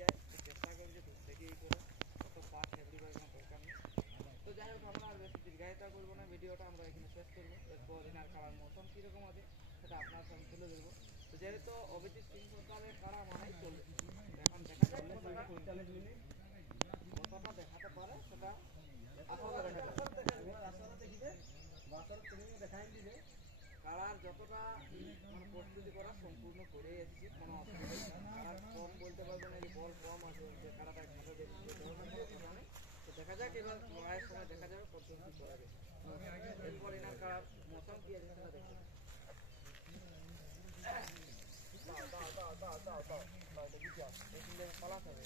যায় চেষ্টা করি যে ধূপ থেকে করে অত পাট ফেবরি বা কোনো দরকার নেই। তো যাই হোক আমরা আর বেশি দীর্ঘায়িত করবো না, ভিডিওটা আমরা এখানে শেষ করবো। এরপর এনার কাড়ার মৌসুম কীরকম আছে সেটা আপনার সঙ্গে তুলে ধরবো। তো যেহেতু অভিজিৎ সিং সরকারের কাড়া মানেই চলবে, এখন দেখা যাক কতটা দেখাতে পারে সেটা কাড়ার যতটা মানে প্রস্তুতি করা সম্পূর্ণ করে এসেছি, কোনো অসুবিধা নেই। কাড়ার কম বলতে পারবো না, যে বল কম আছে যে কাড়াটা খাতা দিয়ে কথা নেই। তো দেখা যাক এবার লড়াইয়ের সময় দেখা যাবে কতটুকু করা যায়। এরপর এনার কাড়ার মৌসুম কি আছে সেটা দেখতে পাবো। পালাতে হবে